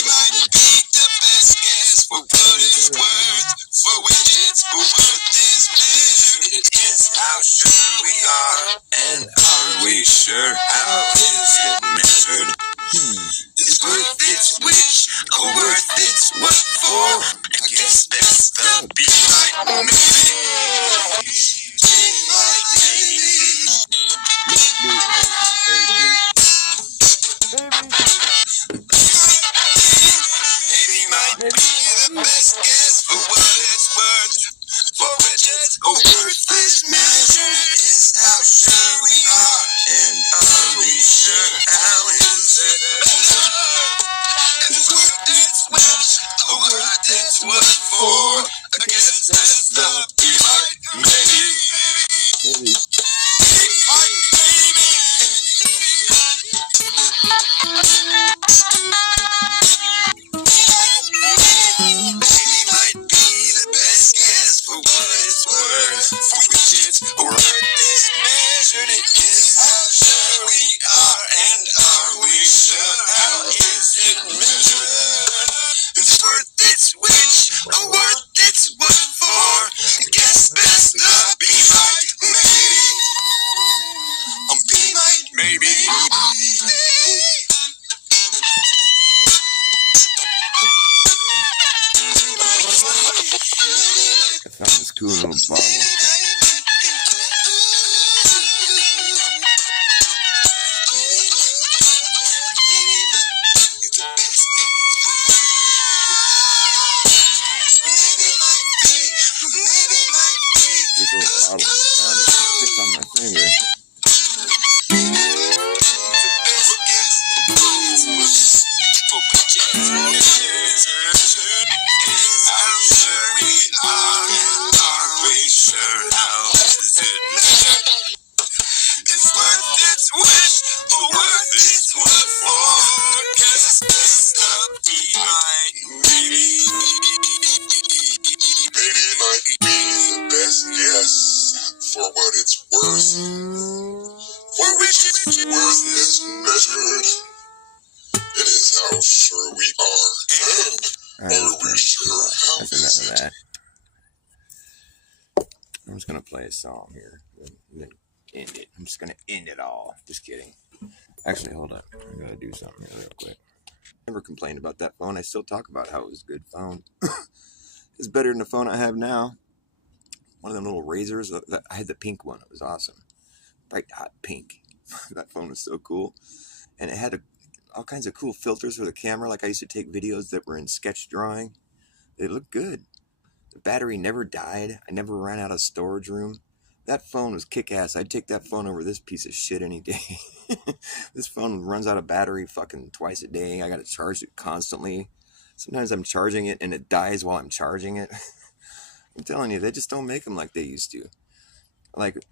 might be the best guess for what it's worth. For widgets, worth is measured. It is how sure we are. And are we sure? How is it measured? Is worth its which, or worth its what for? I guess that's the be right, maybe. Maybe might be the best guess for what it's worth. For which it's worthless measure is how sure we are. And are we sure? How is it better? It's worth its which, or worth its what for? I guess that's the be right, maybe. Maybe. I found this cool little bottle. This little bottle, I found it. It fits on my finger. For what it's worth, for which its worth is measured. It is how sure we are, and are we sure how That's is enough it? of that. I'm just gonna play a song here, and then end it. I'm just gonna end it all. Just kidding. Actually, hold up. I'm gonna do something here real quick. Never complained about that phone. I still talk about how it was a good phone. It's better than the phone I have now. One of them little razors. I had the pink one. It was awesome. Bright hot pink. That phone was so cool. And it had all kinds of cool filters for the camera. Like I used to take videos that were in sketch drawing. They looked good. The battery never died. I never ran out of storage room. That phone was kick-ass. I'd take that phone over this piece of shit any day. This phone runs out of battery fucking twice a day. I gotta charge it constantly. Sometimes I'm charging it and it dies while I'm charging it. I'm telling you, they just don't make them like they used to. Like,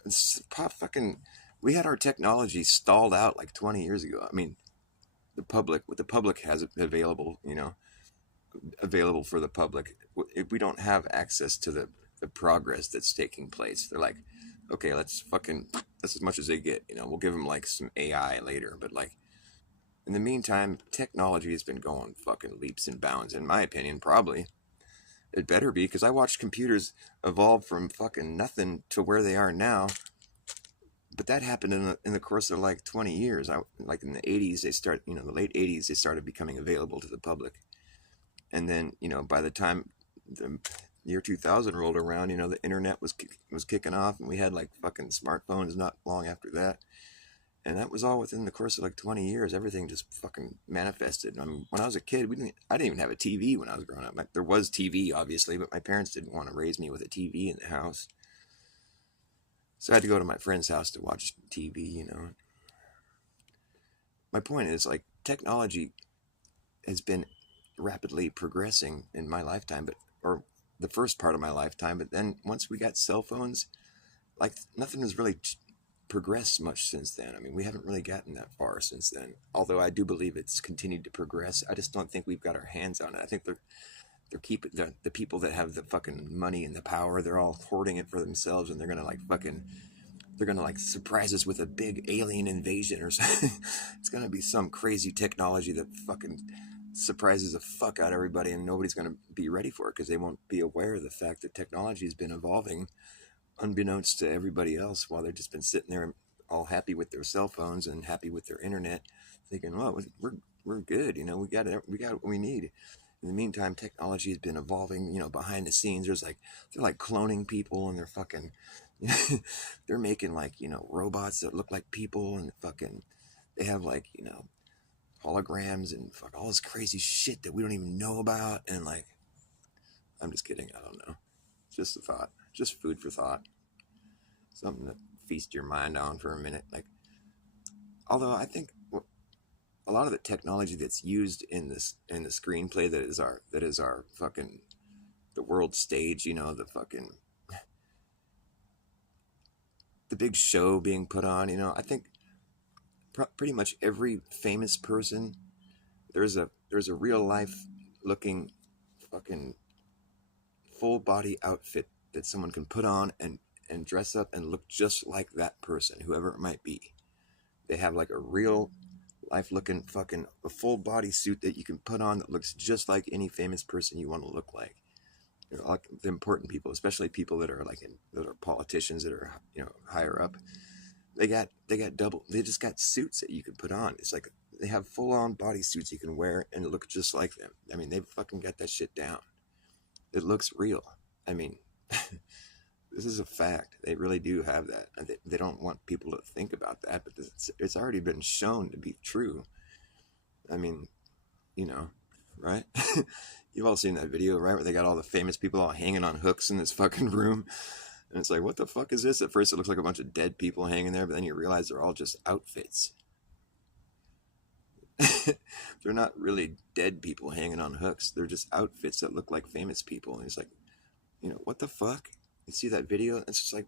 we had our technology stalled out like 20 years ago. I mean, what the public has available, available for the public. If we don't have access to the progress that's taking place, they're like, okay, that's as much as they get. We'll give them like some AI later, but like, in the meantime, technology has been going fucking leaps and bounds. In my opinion, probably. It better be, because I watched computers evolve from fucking nothing to where they are now. But that happened in the course of like 20 years. Like in the 80s, the late 80s, they started becoming available to the public. And then, by the time the year 2000 rolled around, the internet was kicking off, and we had like fucking smartphones not long after that. And that was all within the course of like 20 years. Everything just fucking manifested. I mean, when I was a kid, I didn't even have a TV when I was growing up. Like, there was TV, obviously, but my parents didn't want to raise me with a TV in the house. So I had to go to my friend's house to watch TV, My point is, like, technology has been rapidly progressing in my lifetime, or the first part of my lifetime. But then once we got cell phones, like, nothing has really progressed much since then. I mean, we haven't really gotten that far since then, although I do believe it's continued to progress. I just don't think we've got our hands on it. I think they're keeping the people that have the fucking money and the power, they're all hoarding it for themselves, and they're gonna surprise us with a big alien invasion or something. It's gonna be some crazy technology that fucking surprises the fuck out of everybody, and nobody's going to be ready for it because they won't be aware of the fact that technology has been evolving unbeknownst to everybody else, while they've just been sitting there all happy with their cell phones and happy with their internet, thinking, well, we're good, we got what we need. In the meantime, technology has been evolving, behind the scenes. They're like cloning people, and they're fucking they're making like, robots that look like people, and fucking they have like, holograms and fuck all this crazy shit that we don't even know about. And like, I'm just kidding, I don't know. Just a thought, just food for thought, something to feast your mind on for a minute. Like, although I think a lot of the technology that's used in the screenplay that is our fucking the world stage, the fucking the big show being put on, I think pretty much every famous person, there's a real life looking fucking full body outfit that someone can put on and dress up and look just like that person, whoever it might be. They have like a real life looking fucking a full body suit that you can put on that looks just like any famous person you want to look like. Like the important people, especially people that are that are politicians that are higher up. They just got suits that you can put on. It's like they have full on body suits you can wear and look just like them. I mean, they fucking got that shit down. It looks real. I mean, this is a fact. They really do have that. And they don't want people to think about that, but it's already been shown to be true. I mean, right? You've all seen that video, right? Where they got all the famous people all hanging on hooks in this fucking room. And it's like, what the fuck is this? At first it looks like a bunch of dead people hanging there, but then you realize they're all just outfits. They're not really dead people hanging on hooks. They're just outfits that look like famous people. And it's like, what the fuck? You see that video? It's just like,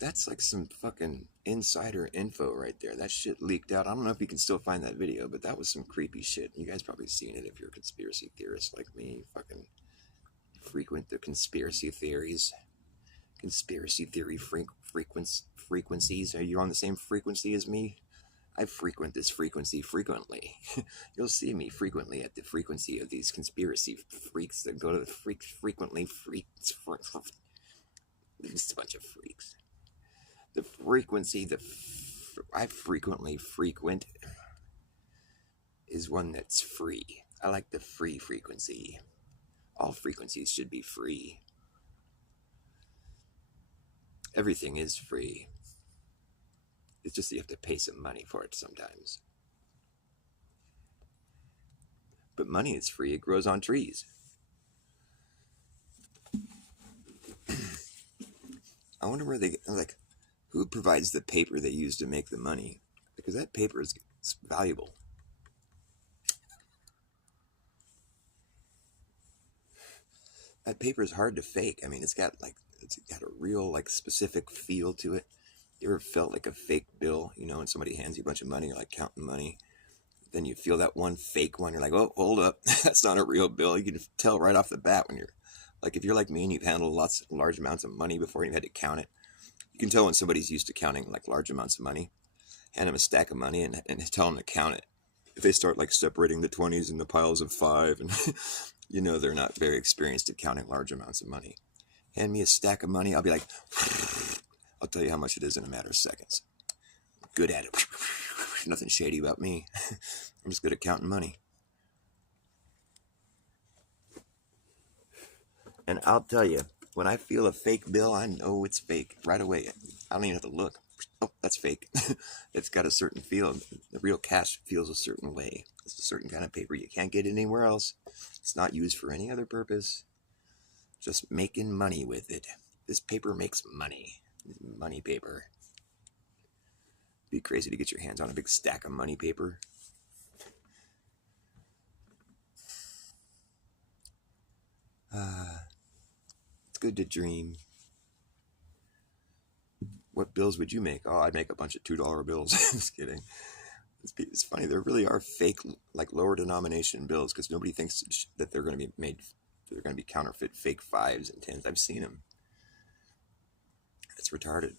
that's like some fucking insider info right there. That shit leaked out. I don't know if you can still find that video, but that was some creepy shit. You guys probably seen it if you're a conspiracy theorist like me. Fucking frequent the conspiracy theories. Conspiracy theory frequencies. Are you on the same frequency as me? I frequent this frequency frequently. You'll see me frequently at the frequency of these conspiracy freaks that go to the frequently freaks. Just a bunch of freaks. The frequency I frequently frequent is one that's free. I like the free frequency. All frequencies should be free. Everything is free. It's just you have to pay some money for it sometimes. But money is free. It grows on trees. I wonder where they get, like, who provides the paper they use to make the money? Because that paper is valuable. That paper is hard to fake. I mean, it's got a real like specific feel to it. You ever felt like a fake bill, when somebody hands you a bunch of money, you're like counting money. Then you feel that one fake one, you're like, oh, hold up, that's not a real bill. You can tell right off the bat when you're, like, if you're like me and you've handled large amounts of money before you've had to count it, you can tell when somebody's used to counting like large amounts of money. Hand them a stack of money and tell them to count it. If they start like separating the 20s and the piles of 5, and they're not very experienced at counting large amounts of money. Hand me a stack of money, I'll be like, I'll tell you how much it is in a matter of seconds. Good at it. Nothing shady about me. I'm just good at counting money. And I'll tell you, when I feel a fake bill, I know it's fake right away. I don't even have to look. Oh, that's fake. It's got a certain feel. The real cash feels a certain way. It's a certain kind of paper. You can't get it anywhere else. It's not used for any other purpose. Just making money with it. This paper makes money. Money paper. It'd be crazy to get your hands on a big stack of money paper. It's good to dream. What bills would you make? Oh, I'd make a bunch of $2 bills. Just kidding. It's funny. There really are fake, like lower denomination bills because nobody thinks that they're going to be made. They're going to be counterfeit fake 5s and 10s. I've seen them. It's retarded.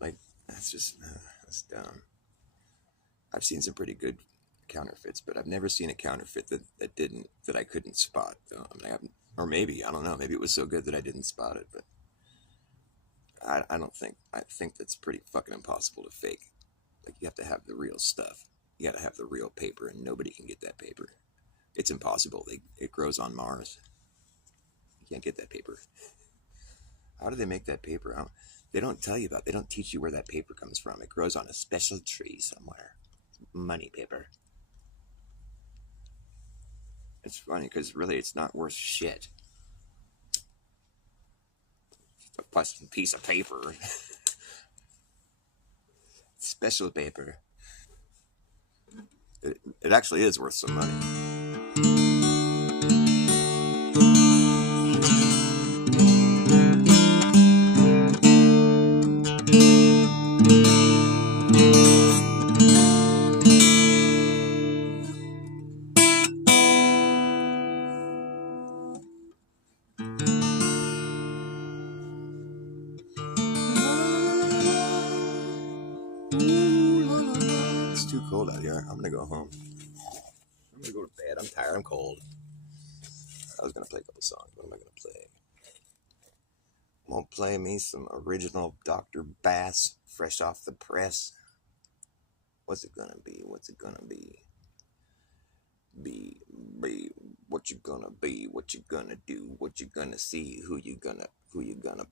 Like, that's just, that's dumb. I've seen some pretty good counterfeits, but I've never seen a counterfeit that I couldn't spot. Though. I mean, or maybe I don't know. Maybe it was so good that I didn't spot it, but I don't think I think that's pretty fucking impossible to fake. Like you have to have the real stuff. You got to have the real paper, and nobody can get that paper. It's impossible. It grows on Mars. You can't get that paper. How do they make that paper? They don't tell you about. They don't teach you where that paper comes from. It grows on a special tree somewhere. Money paper. It's funny because really it's not worth shit. It's a busted piece of paper. Special paper. It actually is worth some money. It's too cold out here. I'm gonna go home. I'm gonna go to bed. I'm tired. I'm cold. I was gonna play a couple songs. What am I gonna play? I'm gonna play me some original Dr. Bass, fresh off the press. What's it gonna be? What's it gonna be? Be what you gonna be, what you gonna do, what you gonna see, who you gonna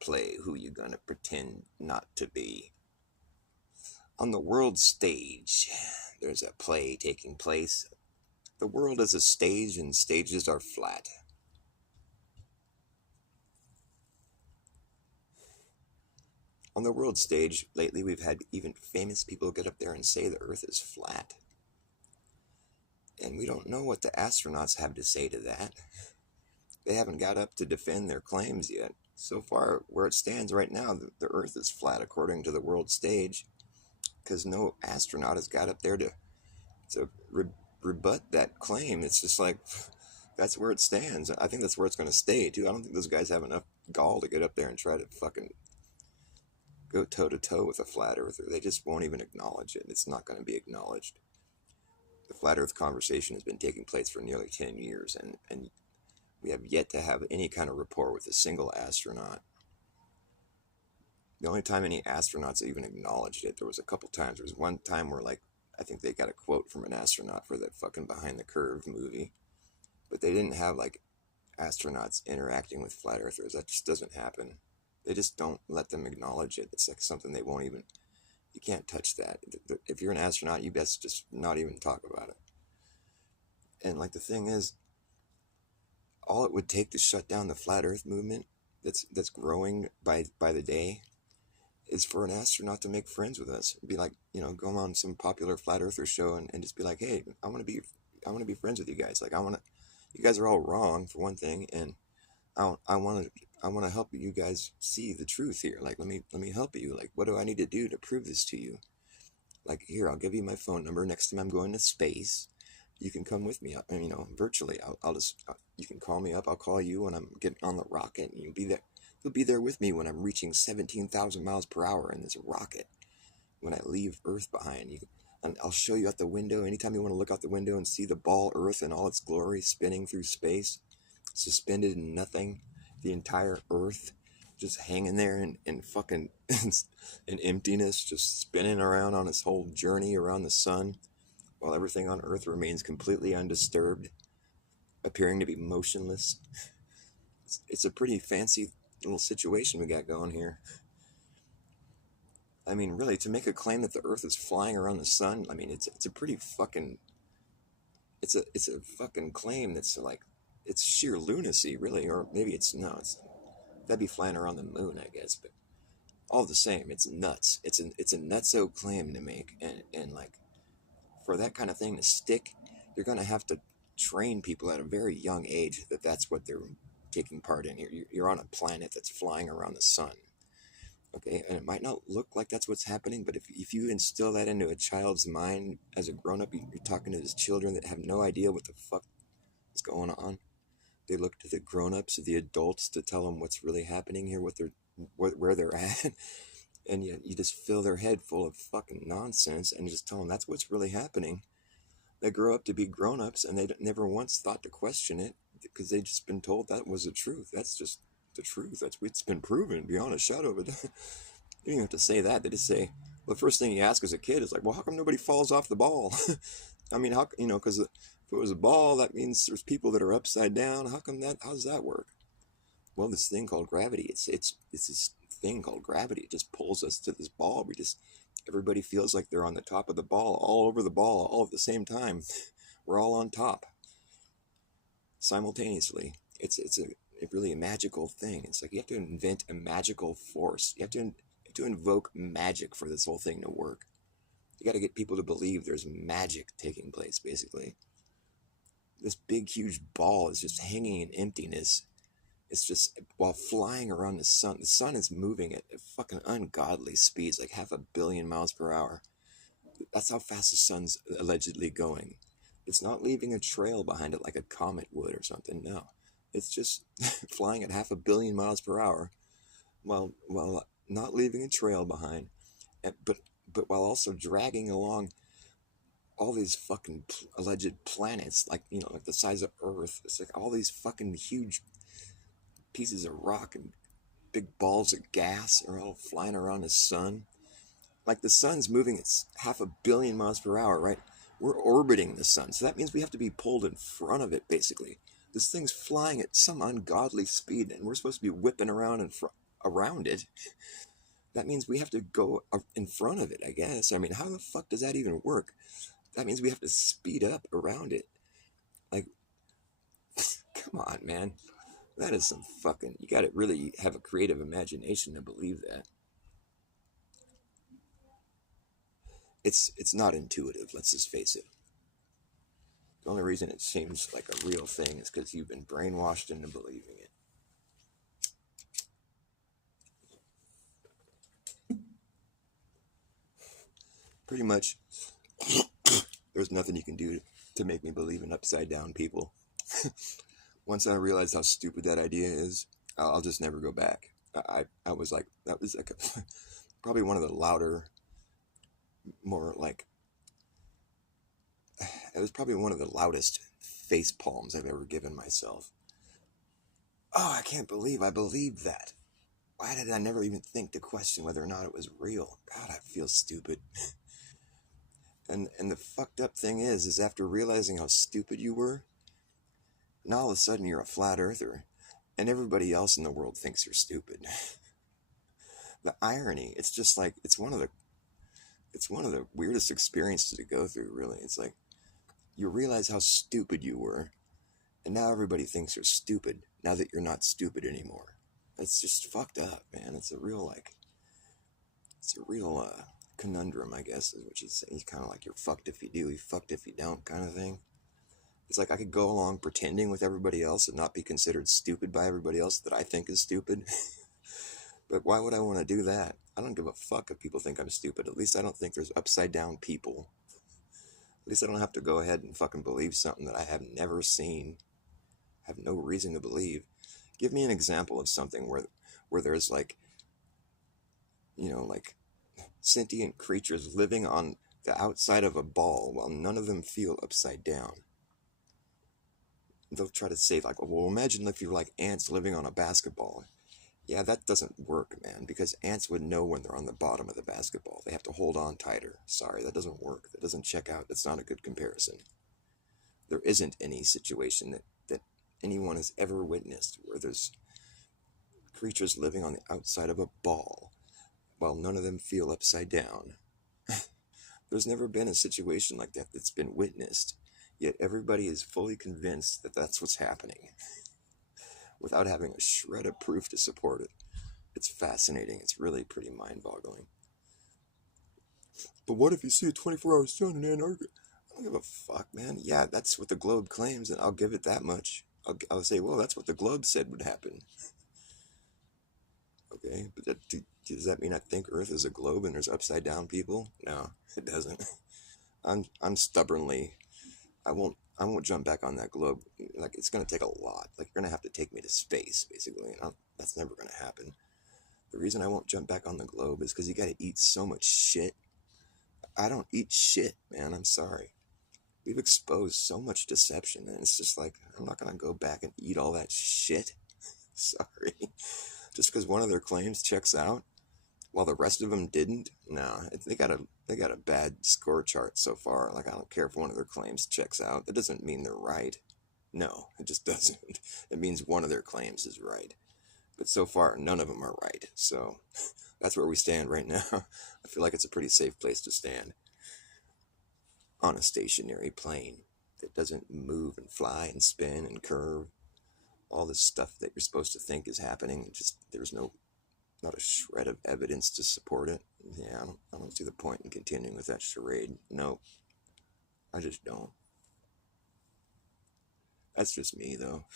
play, who you gonna pretend not to be. On the world stage, there's a play taking place. The world is a stage and stages are flat. On the world stage, lately we've had even famous people get up there and say the earth is flat. And we don't know what the astronauts have to say to that. They haven't got up to defend their claims yet. So far, where it stands right now, the earth is flat according to the world stage, because no astronaut has got up there to rebut that claim. It's just like, that's where it stands. I think that's where it's going to stay, too. I don't think those guys have enough gall to get up there and try to fucking go toe-to-toe with a flat earther. They just won't even acknowledge it. It's not going to be acknowledged. The flat earth conversation has been taking place for nearly 10 years, and we have yet to have any kind of rapport with a single astronaut. The only time any astronauts even acknowledged it, there was a couple times. There was one time where, like, I think they got a quote from an astronaut for that fucking Behind the Curve movie, but they didn't have, like, astronauts interacting with flat earthers. That just doesn't happen. They just don't let them acknowledge it. It's like something they won't even, you can't touch that. If you're an astronaut, you best just not even talk about it. And, like, the thing is, all it would take to shut down the flat earth movement that's growing by the day is for an astronaut to make friends with us. Be like, go on some popular flat earther show and just be like, hey, I want to be friends with you guys. Like, you guys are all wrong for one thing, and I want to help you guys see the truth here. Like, let me help you. Like, what do I need to do to prove this to you? Like, here, I'll give you my phone number. Next time I'm going to space, you can come with me, virtually. You can call me up. I'll call you when I'm getting on the rocket, and you'll be there with me when I'm reaching 17,000 miles per hour in this rocket. When I leave Earth behind, and I'll show you out the window. Anytime you want to look out the window and see the ball Earth in all its glory spinning through space, suspended in nothing, the entire Earth just hanging there in fucking in emptiness, just spinning around on its whole journey around the sun, while everything on Earth remains completely undisturbed, appearing to be motionless. It's a pretty fancy little situation we got going here. I mean, really, to make a claim that the Earth is flying around the sun, I mean, it's a pretty fucking, it's a fucking claim that's like, it's sheer lunacy, really, or maybe that'd be flying around the moon, I guess, but all the same, it's nuts. It's a nutso claim to make, and like, for that kind of thing to stick, you're going to have to train people at a very young age that that's what they're taking part in. You're on a planet that's flying around the sun. Okay, and it might not look like that's what's happening, but if you instill that into a child's mind as a grown-up, you're talking to these children that have no idea what the fuck is going on. They look to the grown-ups, the adults, to tell them what's really happening here, where they're at. And you just fill their head full of fucking nonsense and just tell them that's what's really happening. They grow up to be grown-ups, and they never once thought to question it because they just been told that was the truth. That's just the truth. It's been proven beyond a shadow of a doubt. You don't even have to say that. They just say, well, the first thing you ask as a kid is like, well, how come nobody falls off the ball? I mean, how, because if it was a ball, that means there's people that are upside down. How does that work? Well, this thing called gravity, it's this thing called gravity. It just pulls us to this ball. Everybody feels like they're on the top of the ball, all over the ball, all at the same time. We're all on top simultaneously. It's really a magical thing. It's like you have to invent a magical force. You have to invoke magic for this whole thing to work. You got to get people to believe there's magic taking place, basically. This big, huge ball is just hanging in emptiness. It's just, while flying around the sun is moving at fucking ungodly speeds, like 500 million miles per hour. That's how fast the sun's allegedly going. It's not leaving a trail behind it like a comet would or something, no. It's just flying at 500 million miles per hour while not leaving a trail behind, but while also dragging along all these fucking alleged planets, like the size of Earth. It's like all these fucking huge pieces of rock and big balls of gas are all flying around the sun. Like the sun's moving at 500 million miles per hour, right? We're orbiting the sun, so that means we have to be pulled in front of it, basically. This thing's flying at some ungodly speed, and we're supposed to be whipping around around it. That means we have to go in front of it, I guess. I mean, how the fuck does that even work? That means we have to speed up around it. Like, come on, man. That is some fucking... You gotta really have a creative imagination to believe that. It's not intuitive, let's just face it. The only reason it seems like a real thing is because you've been brainwashed into believing it. Pretty much, there's nothing you can do to make me believe in upside down people. Once I realized how stupid that idea is, I'll just never go back. I was like, that was like probably one of the louder, more like, it was probably one of the loudest face palms I've ever given myself. Oh, I can't believe I believed that. Why did I never even think to question whether or not it was real? God, I feel stupid. And the fucked up thing is after realizing how stupid you were, now all of a sudden you're a flat earther, and everybody else in the world thinks you're stupid. The irony, it's just like, it's one of the weirdest experiences to go through, really. It's like, you realize how stupid you were, and now everybody thinks you're stupid, now that you're not stupid anymore. It's just fucked up, man. It's a real conundrum, I guess, is what you'd say. It's kind of like, you're fucked if you do, you're fucked if you don't, kind of thing. It's like I could go along pretending with everybody else and not be considered stupid by everybody else that I think is stupid. But why would I want to do that? I don't give a fuck if people think I'm stupid. At least I don't think there's upside down people. At least I don't have to go ahead and fucking believe something that I have never seen, have no reason to believe. Give me an example of something where there's like, like sentient creatures living on the outside of a ball while none of them feel upside down. They'll try to say like, well, imagine if you're like ants living on a basketball. Yeah, that doesn't work, man, because ants would know when they're on the bottom of the basketball. They have to hold on tighter. Sorry, that doesn't work. That doesn't check out. That's not a good comparison. There isn't any situation that anyone has ever witnessed where there's creatures living on the outside of a ball while none of them feel upside down. There's never been a situation like that that's been witnessed, yet everybody is fully convinced that that's what's happening, without having a shred of proof to support it. It's fascinating. It's really pretty mind-boggling. But what if you see a 24-hour sun in Antarctica? I don't give a fuck, man. Yeah, that's what the globe claims, and I'll give it that much. I'll say, well, that's what the globe said would happen. Okay, but does that mean I think Earth is a globe and there's upside down people? No, it doesn't. I'm stubbornly, I won't jump back on that globe. Like, it's gonna take a lot. Like, you're gonna have to take me to space, basically. That's never gonna happen. The reason I won't jump back on the globe is because you gotta eat so much shit. I don't eat shit, man. I'm sorry. We've exposed so much deception, and it's just like, I'm not going to go back and eat all that shit. Sorry. Just because one of their claims checks out while the rest of them didn't? No, they got a bad score chart so far. Like, I don't care if one of their claims checks out. That doesn't mean they're right. No, it just doesn't. It means one of their claims is right. But so far, none of them are right. So that's where we stand right now. I feel like it's a pretty safe place to stand. On a stationary plane that doesn't move and fly and spin and curve. All this stuff that you're supposed to think is happening, just there's not a shred of evidence to support it. Yeah, I don't see the point in continuing with that charade. No, I just don't. That's just me, though.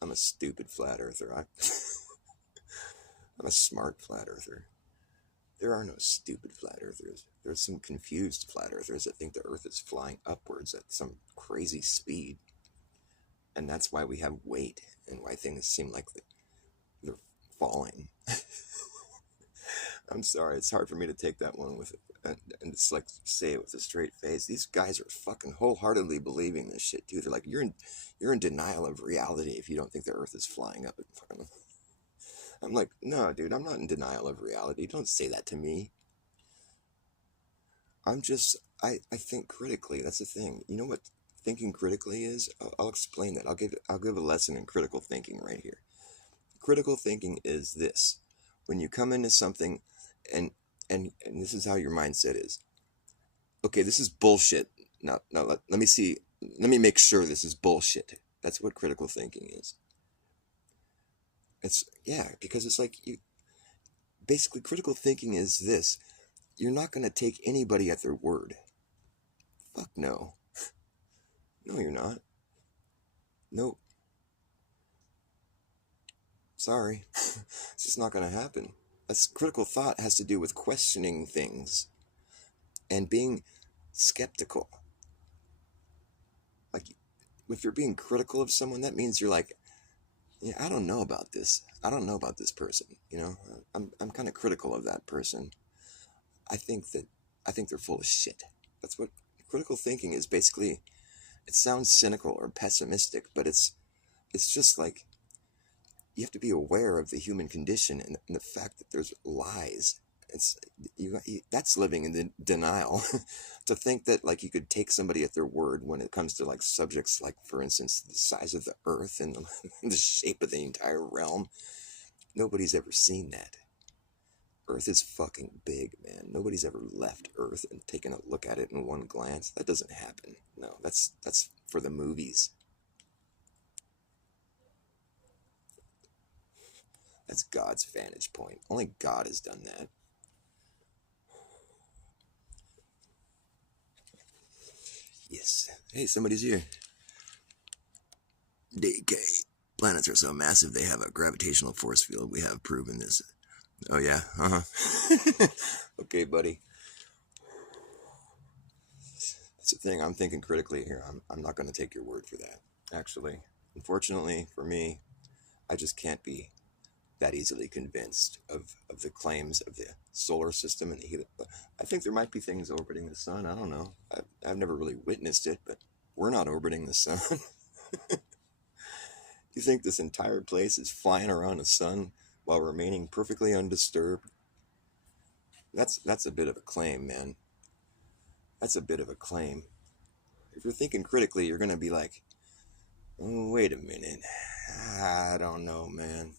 I'm a stupid flat earther. I'm a smart flat earther. There are no stupid flat earthers. There's some confused flat earthers that think the earth is flying upwards at some crazy speed. And that's why we have weight and why things seem like they're falling. I'm sorry, it's hard for me to take that one with it and just like say it with a straight face. These guys are fucking wholeheartedly believing this shit, dude. They're like, you're in denial of reality if you don't think the earth is flying up and fucking. I'm like, no, dude, I'm not in denial of reality. Don't say that to me. I'm just, I think critically. That's the thing. You know what thinking critically is? I'll explain that. I'll give a lesson in critical thinking right here. Critical thinking is this: when you come into something, and this is how your mindset is. Okay, this is bullshit. Now let me see. Let me make sure this is bullshit. That's what critical thinking is. Because it's like basically critical thinking is this: you're not going to take anybody at their word. Fuck no. No, you're not. Nope. Sorry. It's just not going to happen. That's critical thought has to do with questioning things and being skeptical. Like, if you're being critical of someone, that means you're like, yeah, I don't know about this. I don't know about this person. You know, I'm kind of critical of that person. I think they're full of shit. That's what critical thinking is. Basically, it sounds cynical or pessimistic, but it's just like, you have to be aware of the human condition and the fact that there's lies. That's living in denial. To think that like you could take somebody at their word when it comes to like subjects like, for instance, the size of the earth and the shape of the entire realm. Nobody's ever seen that. Earth is fucking big, man. Nobody's ever left Earth and taken a look at it in one glance. That doesn't happen. No, that's for the movies. That's God's vantage point. Only God has done that. Yes. Hey, somebody's here. DK. Planets are so massive they have a gravitational force field. We have proven this. Oh, yeah? Uh-huh. Okay, buddy. That's the thing. I'm thinking critically here. I'm not going to take your word for that, actually. Unfortunately, for me, I just can't be that easily convinced of the claims of the solar system and I think there might be things orbiting the sun. I don't know. I've never really witnessed it, but we're not orbiting the sun. You think this entire place is flying around the sun while remaining perfectly undisturbed? That's a bit of a claim, man. That's a bit of a claim. If you're thinking critically, you're going to be like, oh, wait a minute. I don't know, man.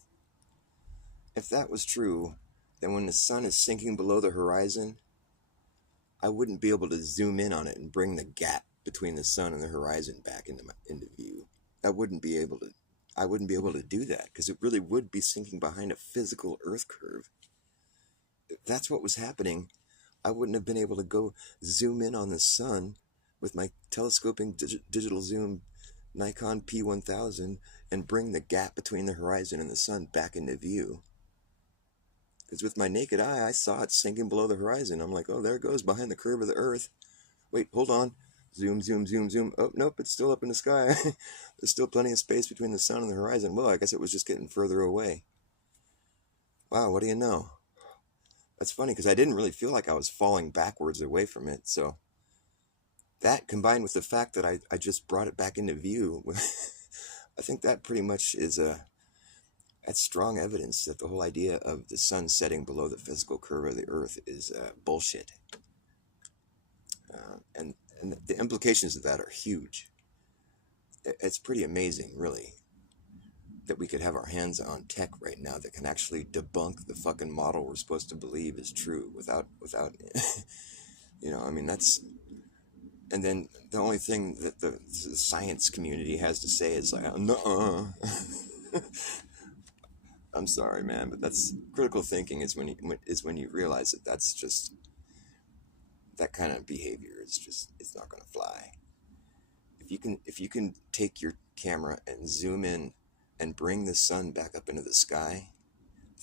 If that was true, then when the sun is sinking below the horizon, I wouldn't be able to zoom in on it and bring the gap between the sun and the horizon back into view. I wouldn't be able to do that because it really would be sinking behind a physical Earth curve. If that's what was happening, I wouldn't have been able to go zoom in on the sun with my telescoping digital zoom Nikon P1000 and bring the gap between the horizon and the sun back into view. Because with my naked eye, I saw it sinking below the horizon. I'm like, oh, there it goes behind the curve of the Earth. Wait, hold on. Zoom, zoom, zoom, zoom. Oh, nope, it's still up in the sky. There's still plenty of space between the sun and the horizon. Well, I guess it was just getting further away. Wow, what do you know? That's funny, because I didn't really feel like I was falling backwards away from it, so that combined with the fact that I just brought it back into view, I think that pretty much is that's strong evidence that the whole idea of the sun setting below the physical curve of the earth is bullshit. And the implications of that are huge. It's pretty amazing, really, that we could have our hands on tech right now that can actually debunk the fucking model we're supposed to believe is true without you know, I mean, that's, and then the only thing that the science community has to say is like, nuh-uh. I'm sorry, man, but that's critical thinking is when you realize that that's just, that kind of behavior is just, it's not going to fly. If you can take your camera and zoom in and bring the sun back up into the sky,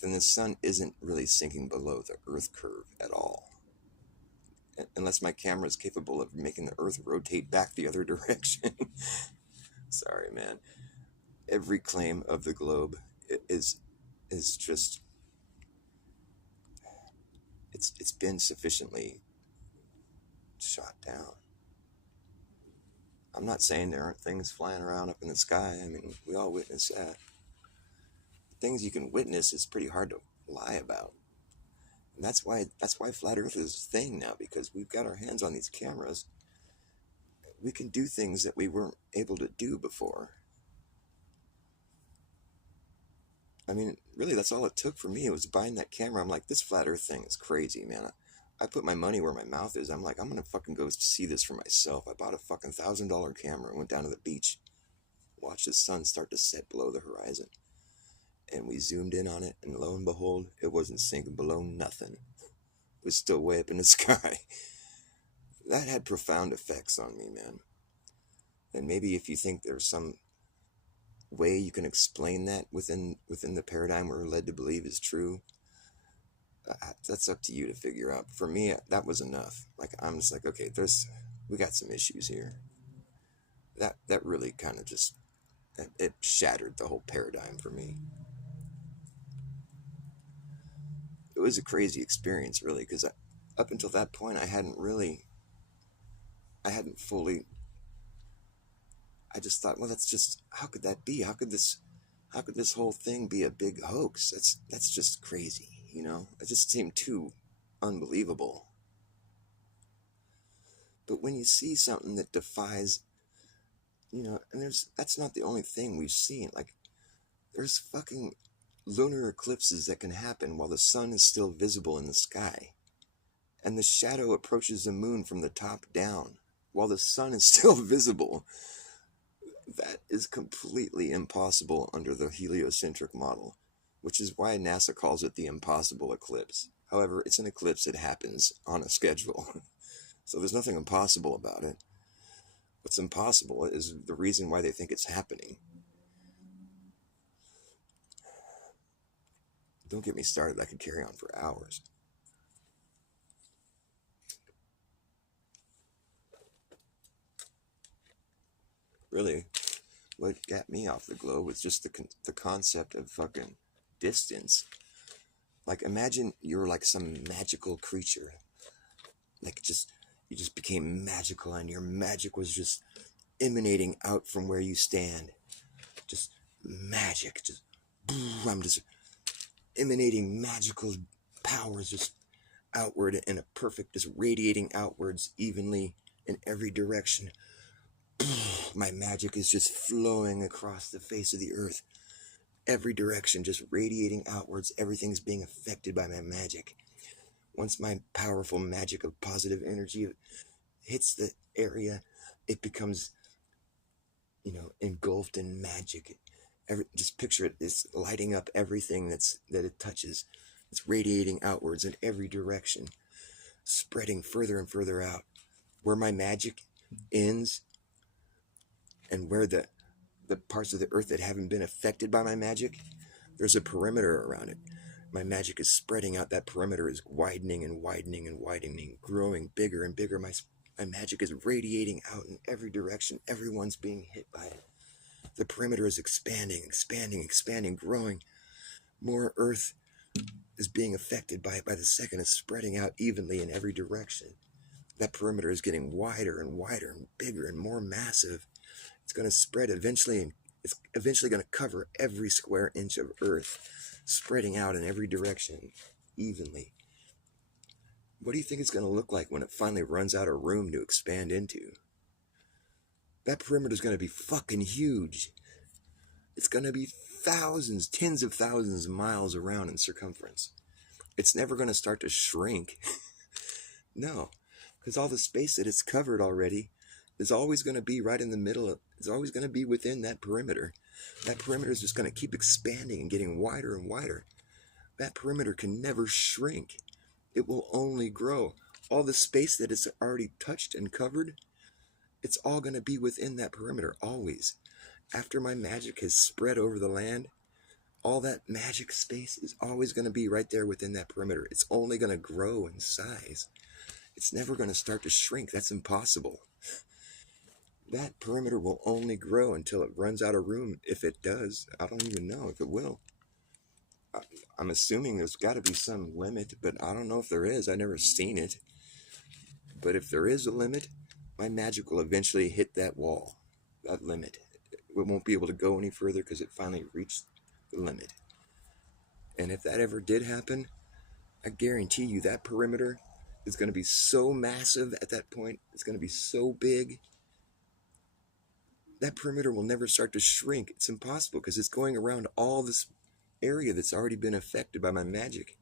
then the sun isn't really sinking below the earth curve at all. Unless my camera is capable of making the earth rotate back the other direction. Sorry, man. Every claim of the globe is just, it's been sufficiently shot down. I'm not saying there aren't things flying around up in the sky. I mean, we all witness that. Things you can witness is pretty hard to lie about. And that's why flat earth is a thing now, because we've got our hands on these cameras. We can do things that we weren't able to do before. I mean, really, that's all it took for me. It was buying that camera. I'm like, this flat earth thing is crazy, man. I put my money where my mouth is. I'm like, I'm gonna fucking go see this for myself. I bought a fucking $1,000 camera, went down to the beach, watched the sun start to set below the horizon. And we zoomed in on it, and lo and behold, it wasn't sinking below nothing. It was still way up in the sky. That had profound effects on me, man. And maybe if you think there's some way you can explain that within the paradigm we're led to believe is true, that's up to you to figure out. For me, that was enough. Like, I'm just like, okay, we got some issues here. That really kind of just, it shattered the whole paradigm for me. It was a crazy experience, really, because up until that point, I hadn't fully, I just thought, well, that's just, how could that be? How could this whole thing be a big hoax? That's just crazy, you know? It just seemed too unbelievable. But when you see something that defies, you know, and that's not the only thing we've seen. Like, there's fucking lunar eclipses that can happen while the sun is still visible in the sky. And the shadow approaches the moon from the top down while the sun is still visible. That is completely impossible under the heliocentric model, which is why NASA calls it the impossible eclipse. However, it's an eclipse that happens on a schedule. So there's nothing impossible about it. What's impossible is the reason why they think it's happening. Don't get me started. I could carry on for hours. Really, what got me off the globe was just the concept of fucking distance. Like, imagine you're like some magical creature. Like, you just became magical, and your magic was just emanating out from where you stand. Just magic. I'm just emanating magical powers just outward in a perfect, just radiating outwards evenly in every direction. My magic is just flowing across the face of the earth. Every direction, just radiating outwards. Everything's being affected by my magic. Once my powerful magic of positive energy hits the area, it becomes, you know, engulfed in magic. Just picture it, it's lighting up everything that it touches. It's radiating outwards in every direction, spreading further and further out. Where my magic ends, and where the parts of the earth that haven't been affected by my magic, there's a perimeter around it. My magic is spreading out. That perimeter is widening and widening and widening, growing bigger and bigger. My magic is radiating out in every direction. Everyone's being hit by it. The perimeter is expanding, expanding, expanding, growing. More earth is being affected by it by the second. It's spreading out evenly in every direction. That perimeter is getting wider and wider and bigger and more massive. It's going to spread eventually, and it's eventually going to cover every square inch of Earth, spreading out in every direction evenly. What do you think it's going to look like when it finally runs out of room to expand into? That perimeter is going to be fucking huge. It's going to be thousands, tens of thousands of miles around in circumference. It's never going to start to shrink. No, because all the space that it's covered already is always going to be right in the middle of, it's always going to be within that perimeter. That perimeter is just going to keep expanding and getting wider and wider. That perimeter can never shrink. It will only grow. All the space that it's already touched and covered, it's all going to be within that perimeter, always. After my magic has spread over the land, all that magic space is always going to be right there within that perimeter. It's only going to grow in size. It's never going to start to shrink. That's impossible. That perimeter will only grow until it runs out of room. If it does, I don't even know if it will. I'm assuming there's got to be some limit, but I don't know if there is. I've never seen it. But if there is a limit, my magic will eventually hit that wall, that limit. It won't be able to go any further because it finally reached the limit. And if that ever did happen, I guarantee you that perimeter is going to be so massive at that point. It's going to be so big. That perimeter will never start to shrink. It's impossible because it's going around all this area that's already been affected by my magic.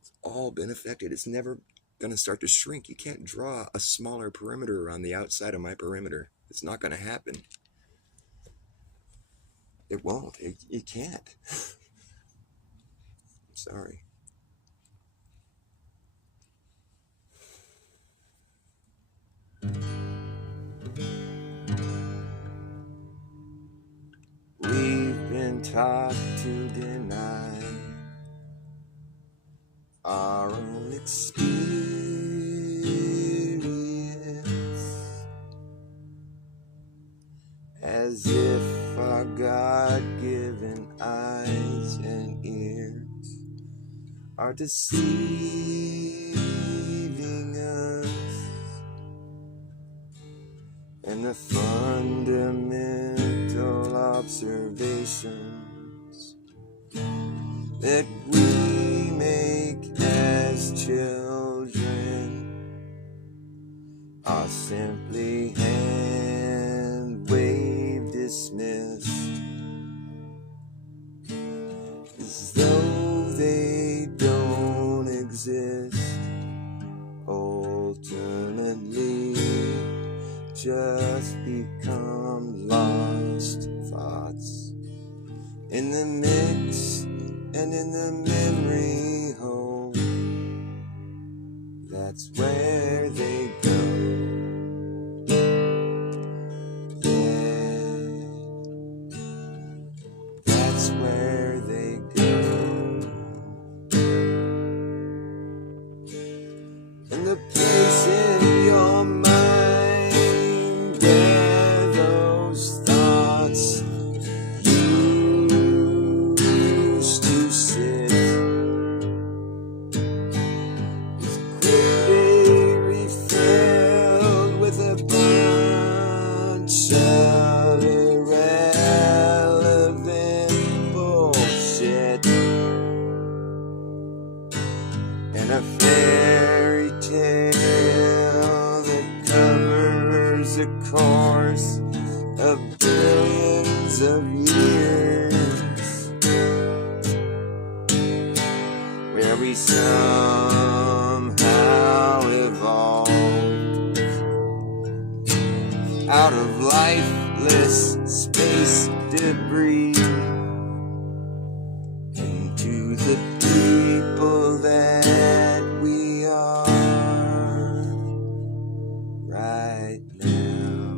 It's all been affected. It's never going to start to shrink. You can't draw a smaller perimeter around the outside of my perimeter. It's not going to happen. It won't. You can't. I'm sorry. We've been taught to deny our own experience, as if our God-given eyes and ears are deceiving us, and the fundamental observations that we make as children are simply hand-wave dismissed, as though they don't exist. Ultimately just become lost thoughts in the mix and in the memory hole. That's where they go. Yeah, that's where they go. And the place in your mind where those thoughts used to sit is quickly refilled with a bunch of irrelevant bullshit and a fairy tale that covers a course of billions of years, where we somehow evolved out of lifeless space debris into the people that we are right now.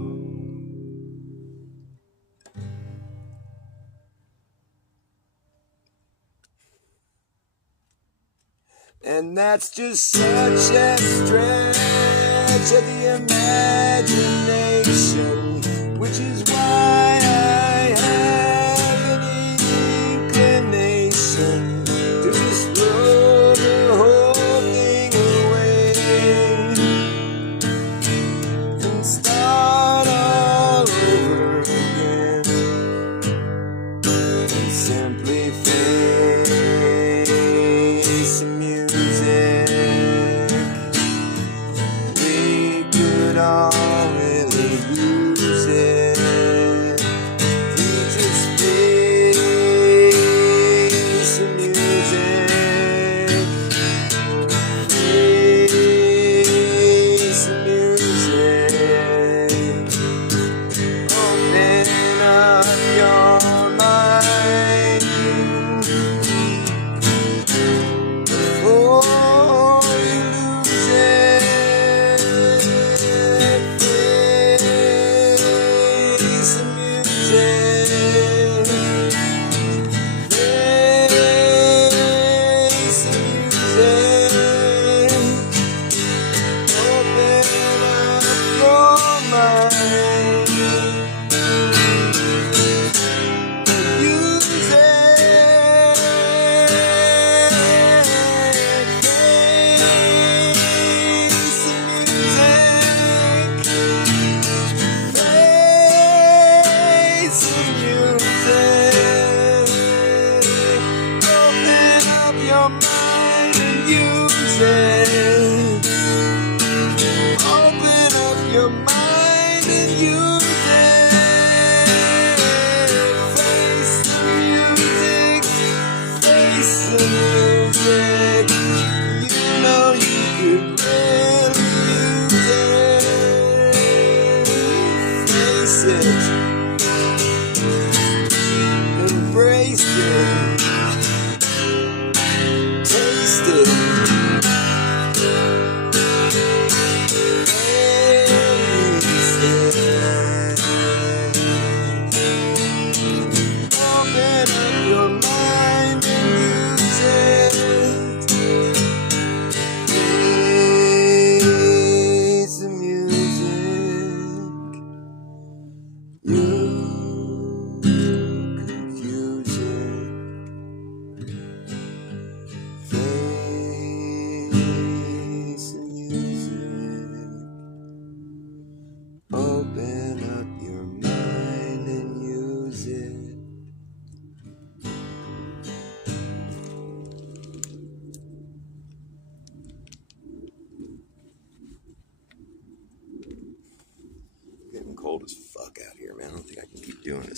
And that's just such a stretch of the imagination, which is why I have an inclination to just throw the whole thing away.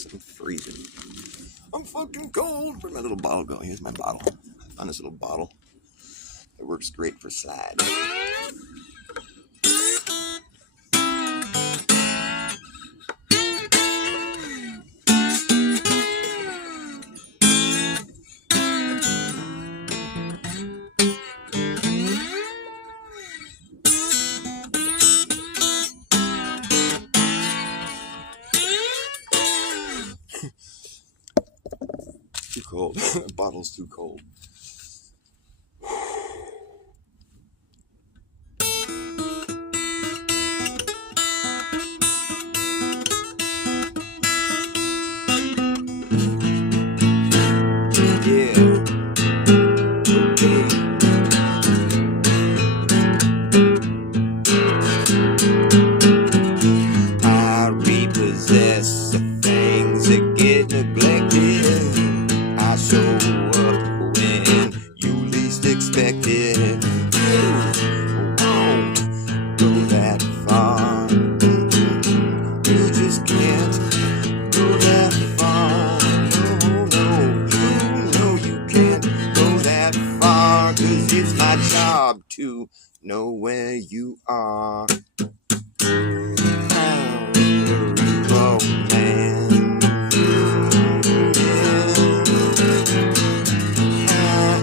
this. I'm freezing. I'm fucking cold. Where'd my little bottle go? Here's my bottle. I found this little bottle. It works great for slide. Too cold. The bottle's too cold. To know where you are. I'm the repo man. I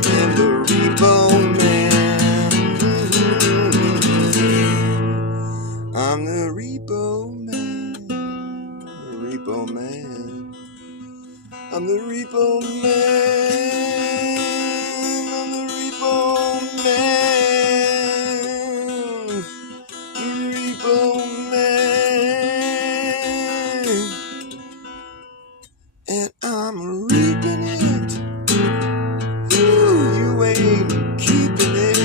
am the repo man. I'm the repo man. The repo man. I'm the repo man. I'm the repo man. And I'm reaping it. You ain't keeping it.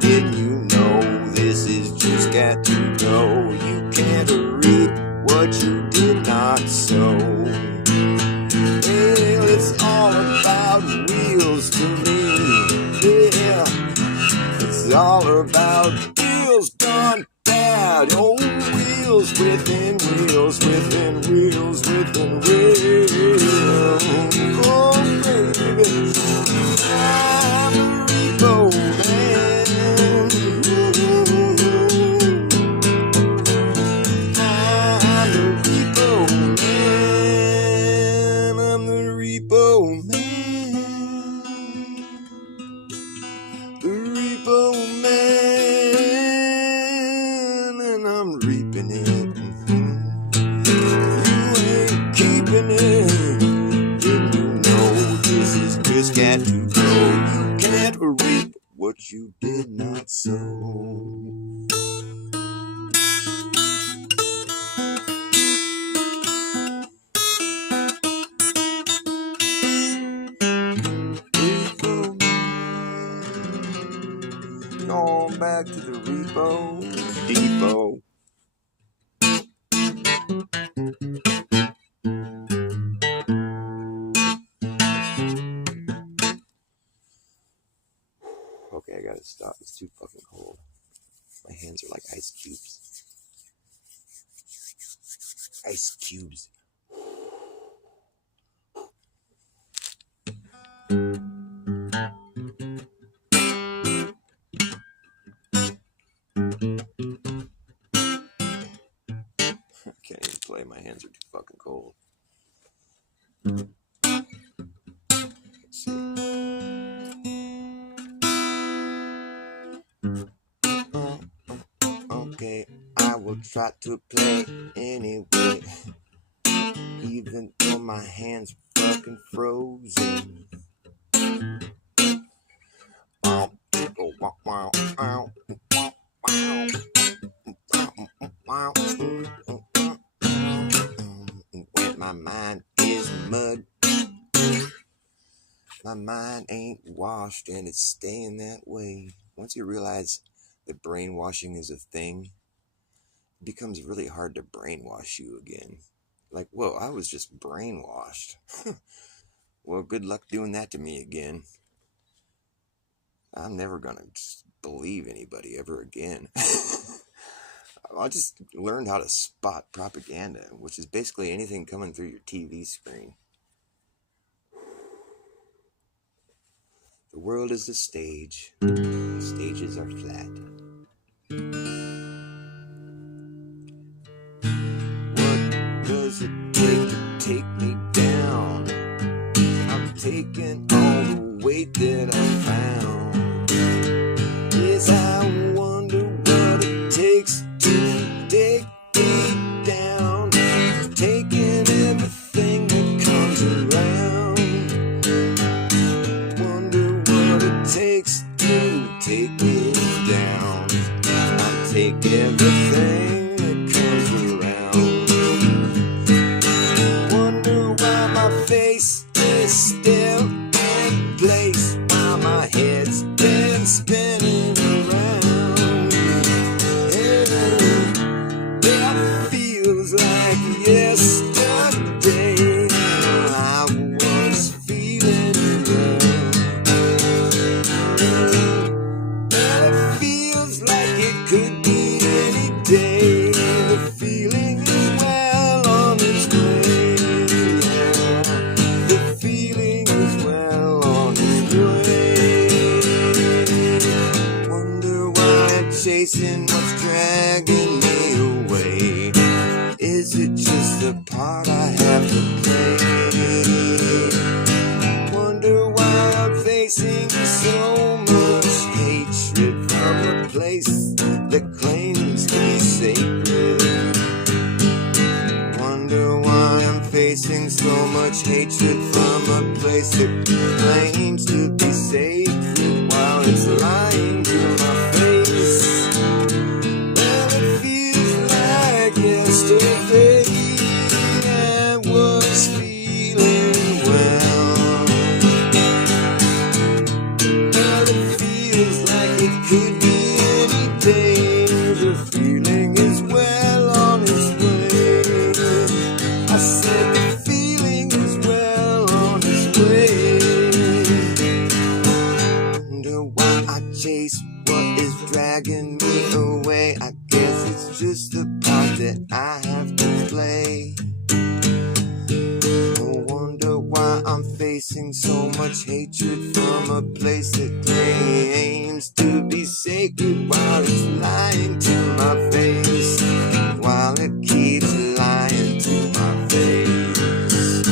Didn't you know this is just got to go? You can't reap what you did not sow. Well, it's all about wheels to me. Yeah, it's all about wheels gone bad. Oh, wheels within wheels, within wheels, within wheels. Oh, baby, I'm a repo man. I'm the repo man. I'm the repo man. The repo man. And I'm reaping it. You ain't keeping it. Didn't you know this is just got to go? You can't reap what you did not sow. Repo man. Going back to the repo depot. Okay, I gotta stop. It's too fucking cold. My hands are like ice cubes. Ice cubes. I can't even play. My hands are too fucking cold. Let's see. Okay, I will try to play anyway, even though my hands are fucking frozen. When my mind is mud, my mind ain't washed, and it's staying that way. Once you realize that brainwashing is a thing, it becomes really hard to brainwash you again. Like, whoa, I was just brainwashed. Well, good luck doing that to me again. I'm never gonna believe anybody ever again. I just learned how to spot propaganda, which is basically anything coming through your TV screen. The world is a stage. Stages are flat. What does it take to take me down? I'm taking all the weight that I found. Yes, I wonder what it takes to take me down. Taking everything that comes around. Wonder what it takes to take me down. I'll take everything that comes around. Wonder why my face is still in place, while my head's been spinning around. It feels like yesterday I was feeling well. It feels like it could be any day. The feeling is well on its way. The feeling is well on its way. Wonder why I'm chasing what's dragging me away. Is it just the part I have to play? Wonder why I'm facing so much hatred from a place that claims to be sacred. Wonder why I'm facing so much hatred from a place that claims to be sacred while it's lying to my face. Well, it feels like yesterday I was feeling well. Well, it feels like it could be any day. The feeling is well on its way. I said the feeling is well on its way. Wonder why I chase what is dragging me away. I guess it's just the part that I have to play. I wonder why I'm facing so much hatred from a place that claims to be sacred while it's lying to my face. While it keeps lying to my face.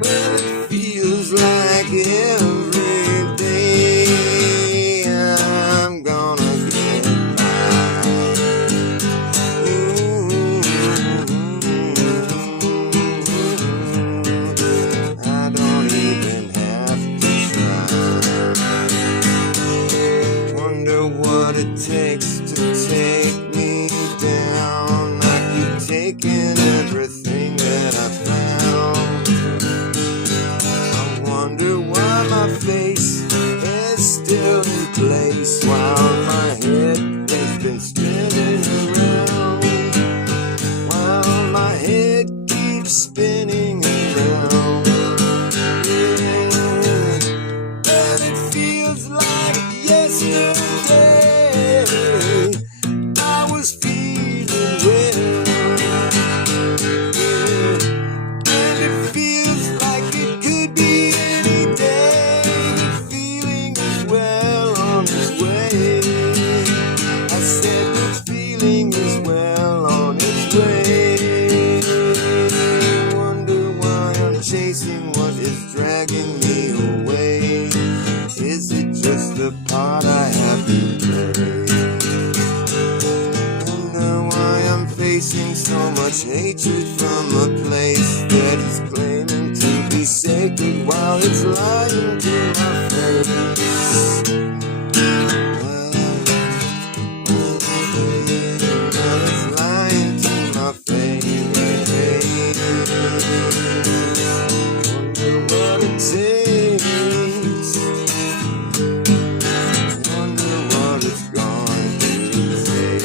Well, it feels like every day I'm gonna get by. I don't even have to try. Wonder what it takes to take me down. I keep taking everything that I found. I wonder why my face is still in place while my head has been spinning around. While my head keeps spinning around. And it feels like yesterday I was feeling well. And it feels like it could be any day. The feeling is well on its way. I said the feeling is well on its way. Wonder why I'm chasing what is dragging me away. Is it just the part I have to play? Wonder why I'm facing so much hatred from a place that is claiming to be sacred while it's lying to my face. Well, it's lying to my face. Wonder what it takes. Wonder what it's going to take.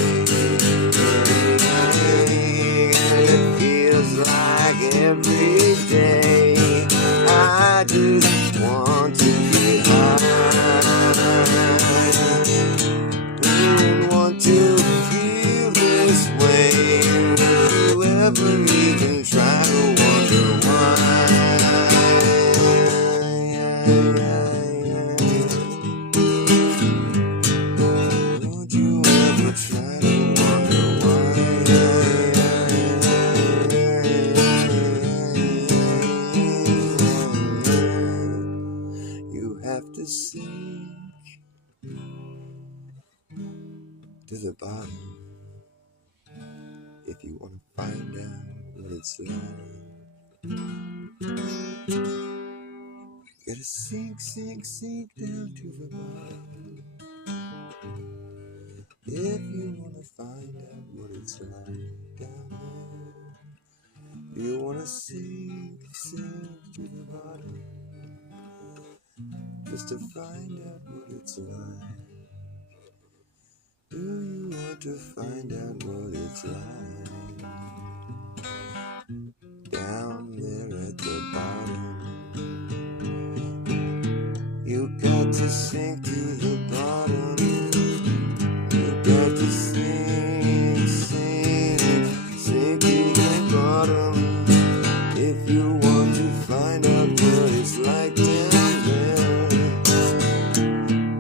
And it feels like every day I just want to get high. Want to ever even try to wonder why? Would you ever try to wonder why? You have to sink to the bottom if you want to find out what it's like. Gotta sink, sink, sink down to the bottom if you want to find out what it's like down there. Do you want to sink, sink to the bottom just to find out what it's like? Do you want to find out what it's like down there at the bottom? You got to sink to the bottom. You got to sink, sink, sink to the bottom if you want to find out what it's like down there.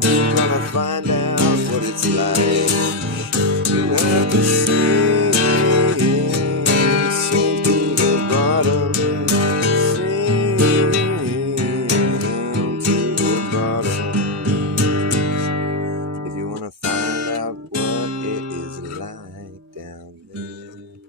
You're gonna find out what it's like. You have to sink, sink to the bottom, sink down to the bottom if you wanna find out what it is like down there.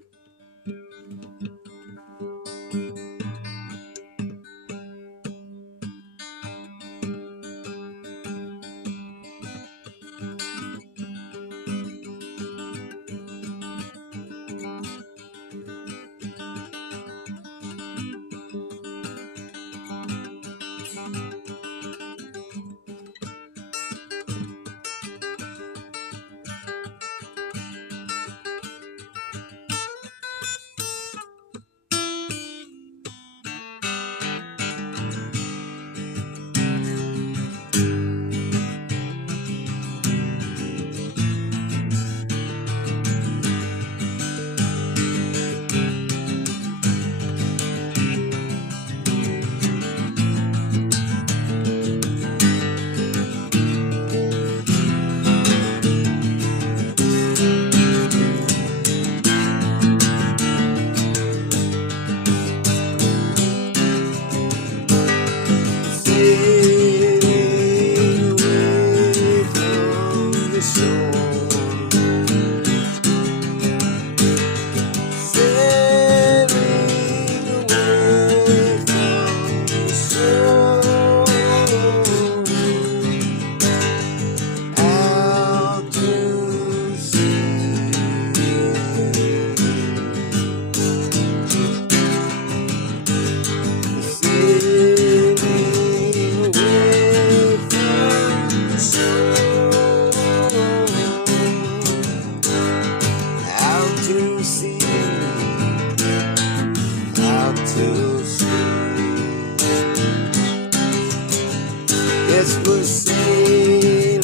Yes, we're sailing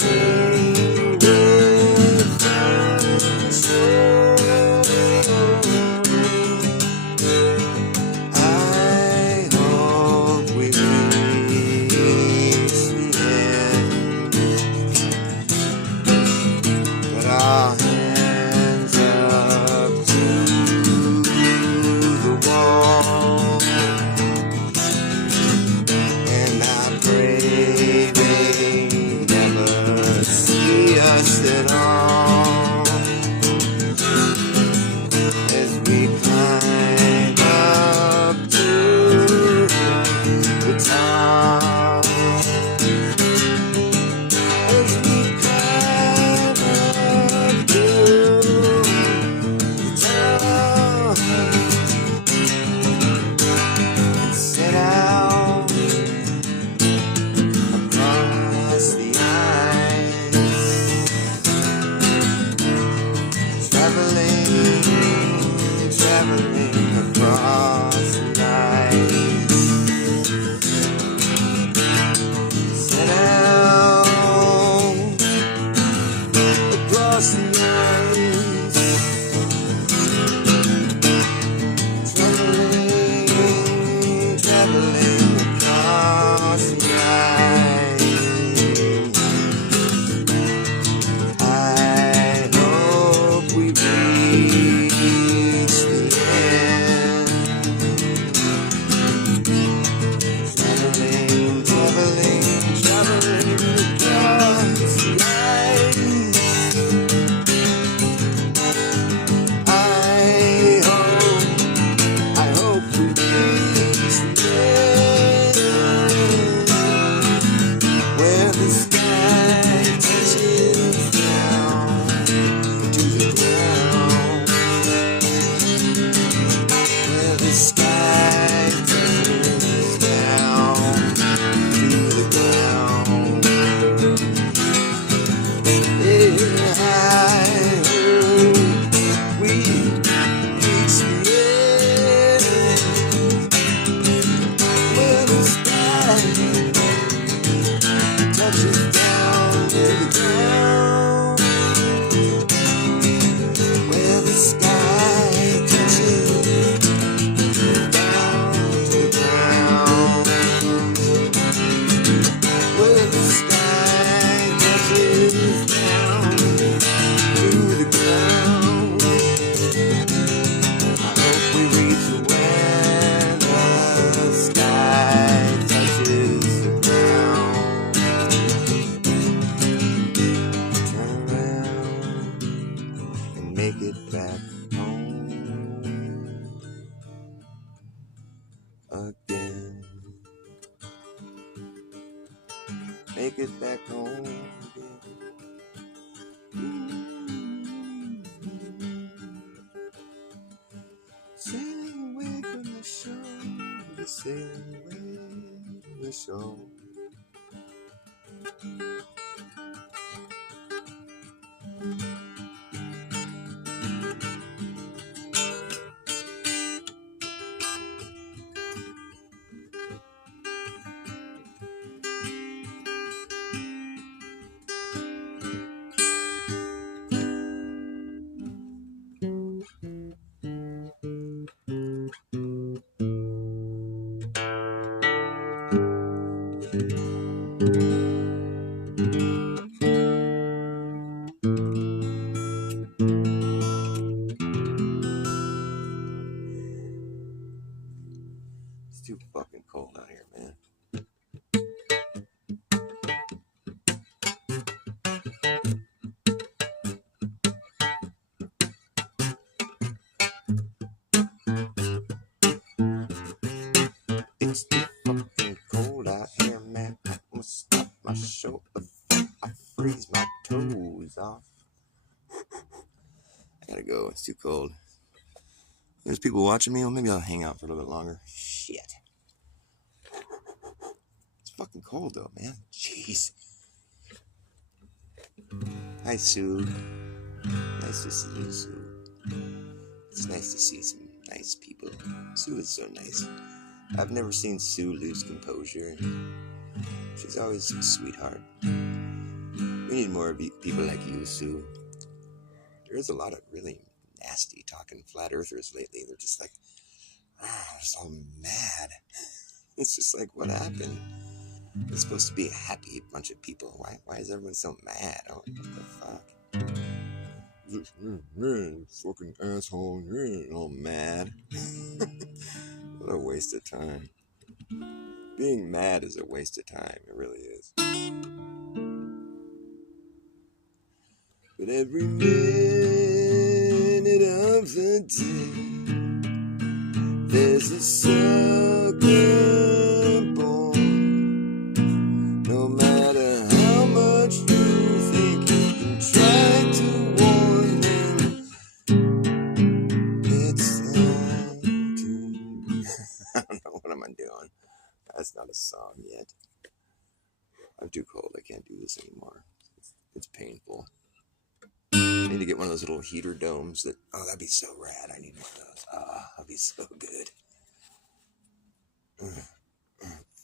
away from the shore. I hope we reach the end. Put our hands up to the wall, and I pray they again. Make it back home again. Sailing away from the shore, sailing away from the shore. It's too fucking cold out here, man. It's too fucking cold out here, man. I'm gonna stop my show before I freeze my toes off. I gotta go. It's too cold. There's people watching me. Well, maybe I'll hang out for a little bit longer. Shit. It's fucking cold though, man. Jeez. Hi, Sue. Nice to see you, Sue. It's nice to see some nice people. Sue is so nice. I've never seen Sue lose composure. She's always a sweetheart. We need more people like you, Sue. There's a lot of really nasty talking flat earthers lately. They're just like, they're so mad. It's just like, what happened? It's supposed to be a happy bunch of people. Why is everyone so mad? Oh, what the fuck? Fucking asshole. All mad. What a waste of time. Being mad is a waste of time. It really is. But every minute of the day, there's a sucker born. No matter how much you think you can try to warn them, it's time to... I don't know, what am I doing? That's not a song yet. I'm too cold. I can't do this anymore. It's painful. I need to get one of those little heater domes that... Oh, that'd be so rad. I need one of those. Ah, that'd be so good.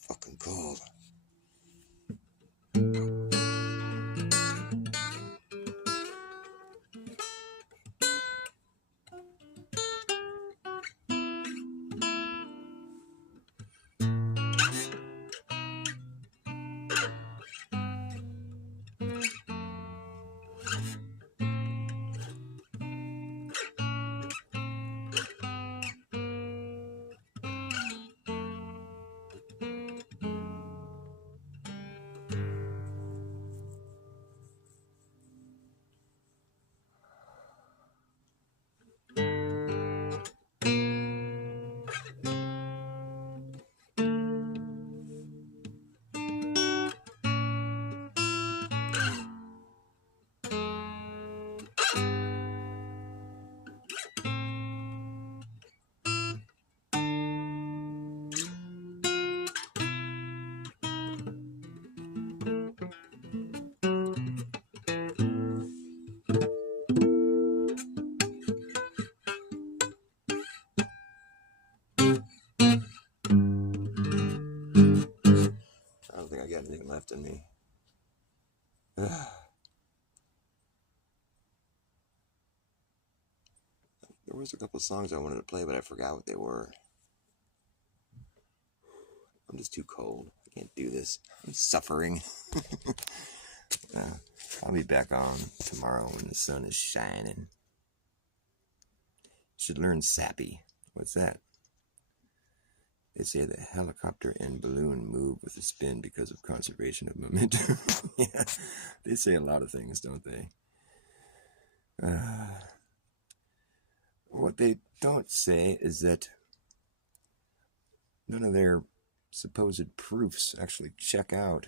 Fucking cold. I don't think I got anything left in me. There was a couple songs I wanted to play, but I forgot what they were. I'm just too cold. I can't do this. I'm suffering. I'll be back on tomorrow when the sun is shining. Should learn Sappy. What's that? They say the helicopter and balloon move with a spin because of conservation of momentum. Yeah, they say a lot of things, don't they? What they don't say is that none of their supposed proofs actually check out.